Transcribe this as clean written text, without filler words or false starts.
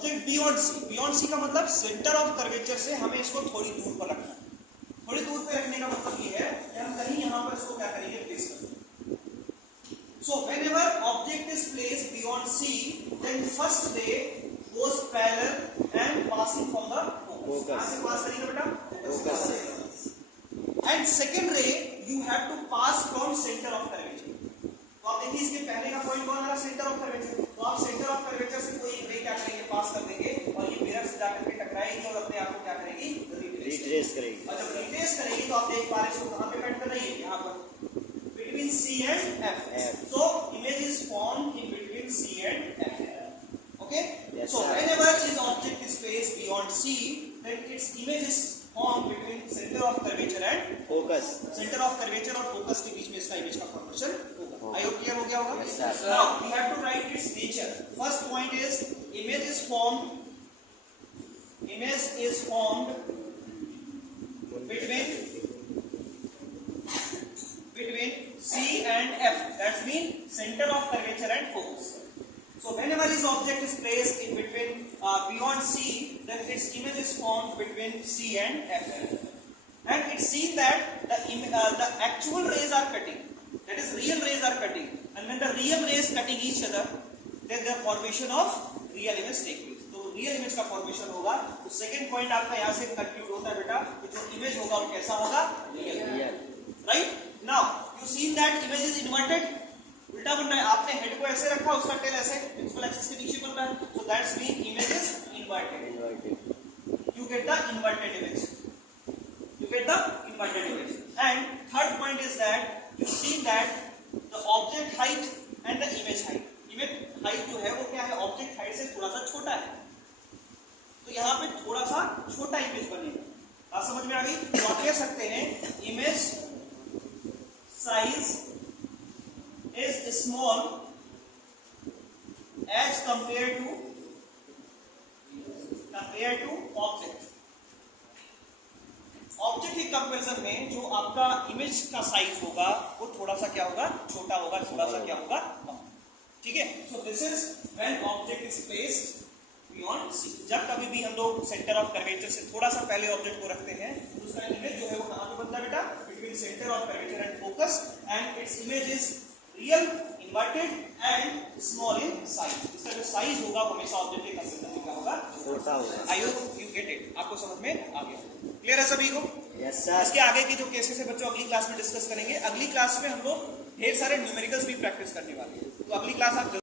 Object beyond सी का मतलब centre of curvature से हमें इसको थोड़ी दूर पर रखना है। थोड़ी दूर पे रखने का मतलब ये है कि हम कहीं यहां पर इसको क्या करेंगे, प्लेस करेंगे। So whenever object is placed beyond C, then first ray goes parallel and passing from the focus. कहां से पास करेंगे बेटा, focus. And second ray you have to pass from centre of curvature. तो आप देखिए इसके पहले का पॉइंट कौन आ रहा, सेंटर ऑफ कर्वेचर। तो आप सेंटर ऑफ कर्वेचर से कोई रे क्या करेंगे, पास कर देंगे और ये मिरर से जाकर के टकराएगी और अपने आप को क्या करेगी, रिट्रेस करेगी। और जब रिट्रेस करेगी तो आप देख पा रहे हैं कहां पे कट कर रही है, यहां पर between C and F. So image is formed in between C and F. Okay? Yes, so whenever this object is placed beyond C, then its image is formed between center of curvature and focus. Center of curvature और focus के बीच में इसका image का formation होगा। I hope clear हो गया होगा? Yes, sir. Now we have to write its nature. First point is image is formed between C and F. That's mean center of curvature and focus. So whenever this object is placed in between beyond C, then its image is formed between C and F. And it's seen that the actual rays are cutting. That is, real rays are cutting. And when the real rays cutting each other, then the formation of real image take place. तो real image का formation होगा। तो second point आपका यहाँ से conclude होता है बेटा कि जो image होगा वो कैसा होगा, real। Right? Now you see that image is inverted. उल्टा बन रहा है, आपने हेड को ऐसे रखा, उसका टेल ऐसे प्रिंसिपल एक्सिस के नीचे बन रहा है। So that's mean image is inverted. You get the inverted image. And third point is that you see that the object height and the image height. Image height जो है वो क्या है, object height से थोड़ा सा छोटा है। तो यहाँ पे थोड़ा सा छोटा इमेज बनेगा। आप समझ में आ गई? तो आप कह सकते हैं image size is small as compared to object के कंपैरिजन में जो आपका इमेज का साइज होगा वो थोड़ा सा क्या होगा, छोटा होगा, थोड़ा सा क्या होगा, कम। ठीक है। So this is when object is placed beyond C. जब कभी भी हम लोग सेंटर ऑफ कर्वेचर से थोड़ा सा पहले ऑब्जेक्ट को रखते हैं तो उसका इमेज जो है वो कहां पे बनता है बेटा, between centre of curvature and focus. And its image is real, inverted and small in size. इसका जो साइज होगा वो हमेशा ऑब्जेक्ट के कंपैरिजन में क्या होगा, छोटा होगा। I hope you get it, आपको समझ में आ गया। क्लियर है सभी को? Yes sir. इसके आगे के जो केसेस है बच्चों अगली क्लास में डिस्कस करेंगे। अगली क्लास में हम लोग ढेर सारे न्यूमेरिकल्स भी प्रैक्टिस करने वाले हैं। तो अगली क्लास आप